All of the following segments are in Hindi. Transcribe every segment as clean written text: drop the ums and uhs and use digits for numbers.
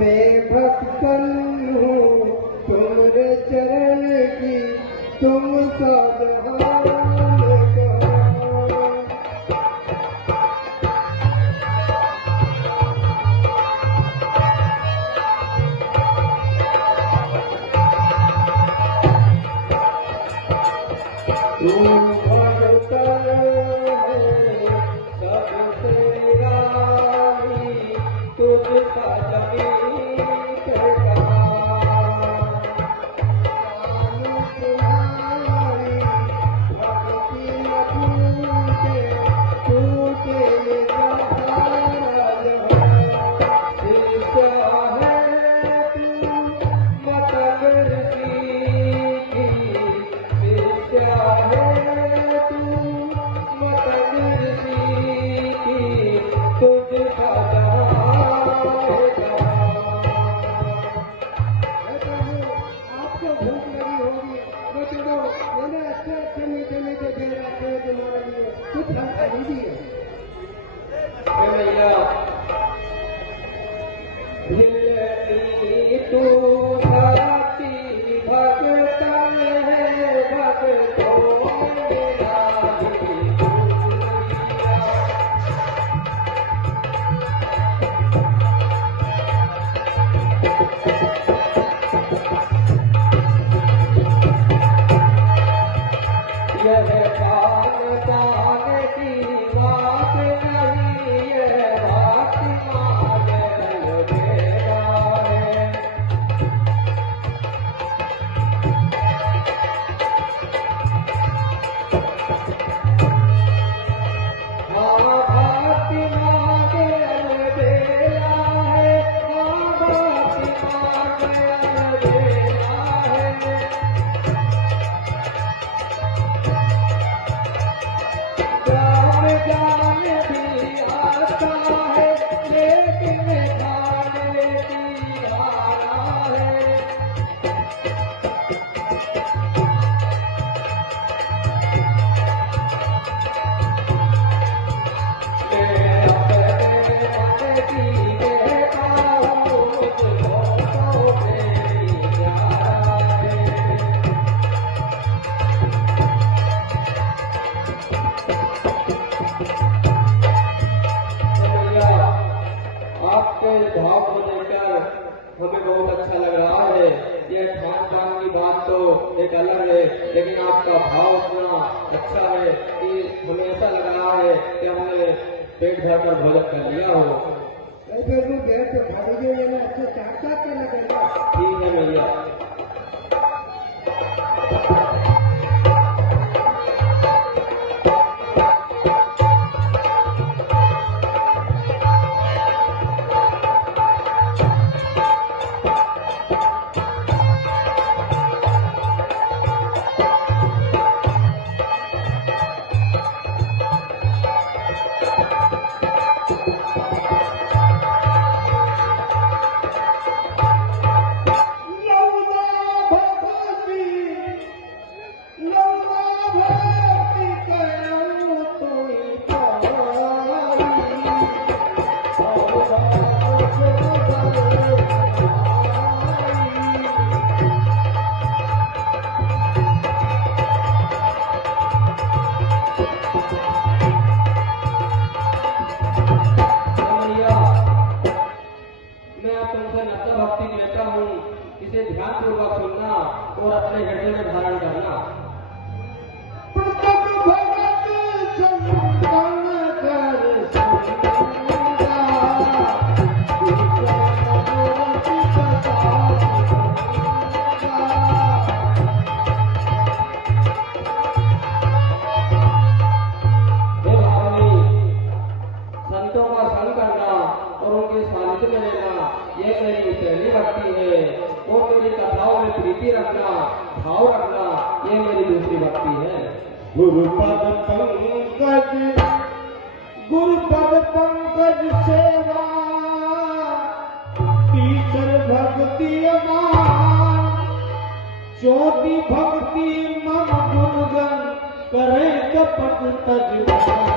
मैं भक्तन हूँ तुम्हारे चरण की, तुम सावधान हमें बहुत अच्छा लग रहा है। यह खान पान की बात तो एक अलग है, लेकिन आपका भाव इतना अच्छा है कि हमें ऐसा लग रहा है कि हमने पेट भर कर भोजन कर लिया हो। ऐसे तो देर से भाड़ी जो ना अच्छा चाट के लगेगा। ठीक है भैया। इसे ध्यानपूर्वक सुनना और अपने हृदय में धारण करना। संतों का संग करना और उनके सानिध्य में रहना, यह मेरी पहली भक्ति है। और मेरी कथाओं में प्रीति रखना, भाव रखना, यह मेरी दूसरी भक्ति है। गुरुपद पंकज सेवा, तीसर भक्ति अमान, चौथी भक्ति मन गुणगन करे कपट तजमान।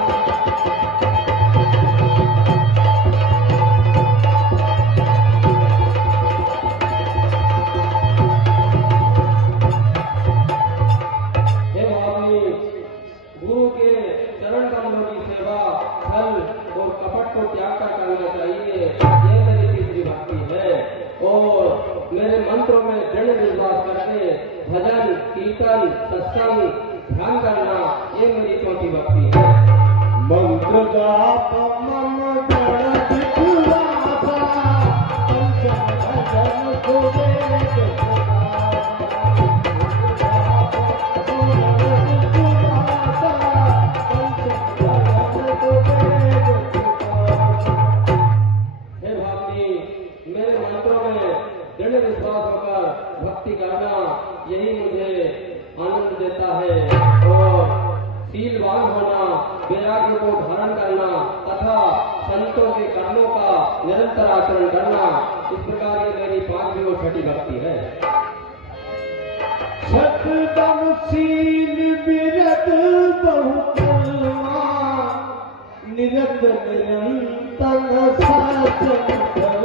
जाप मन गण दिखलासा पंचम भजन को वेद मेरे मंत्रों में दृढ़ विश्वास होकर भक्ति करना यही मुझे आनंद देता है और शीलवान होना, वैराग्य को धारण करना तथा संतों के कर्मों का निरंतर आचरण करना, इस प्रकार ये मेरी 5वीं और 6ठी भक्ति है। सतदम शील विरत बहुकलमा निरत निरंतर सत्संग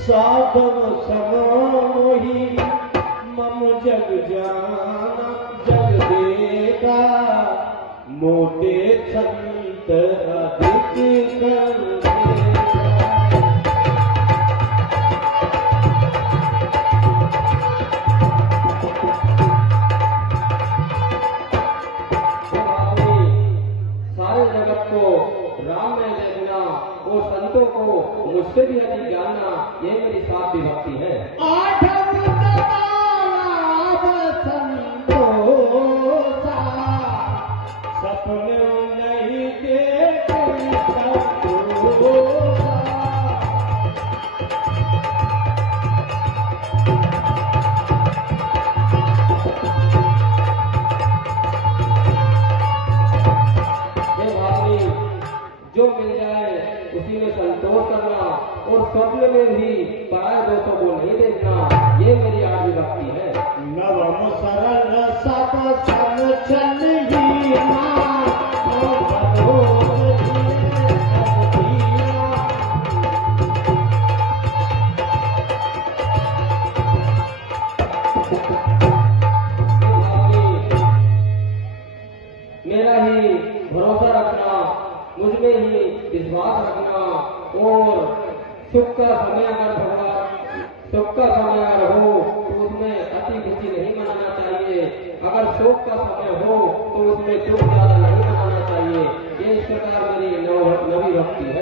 साधन समोहि मम जग जाना जग देगा मोटे संत अधिक कर सारे जगत को राम में देखना और संतों को मुझसे भी अधिक जानना, ये मेरी 7वीं भक्ति है। सपने नहीं देखे जो मिल जाए उसी में संतोष करना और स्वप्न में भी पराये दोस्तों को नहीं देखना, ये मेरी 8वीं भक्ति है। नवम सरल सब सन चल ही मेरा ही भरोसा रखना, मुझमें ही विश्वास रखना और सुख का समय अगर हो तो उसमें अति खुशी नहीं मनाना चाहिए, अगर शोक का समय हो तो उसमें दुख ज्यादा नहीं मनाना चाहिए। ये इस प्रकार मेरी 9वीं भक्ति है।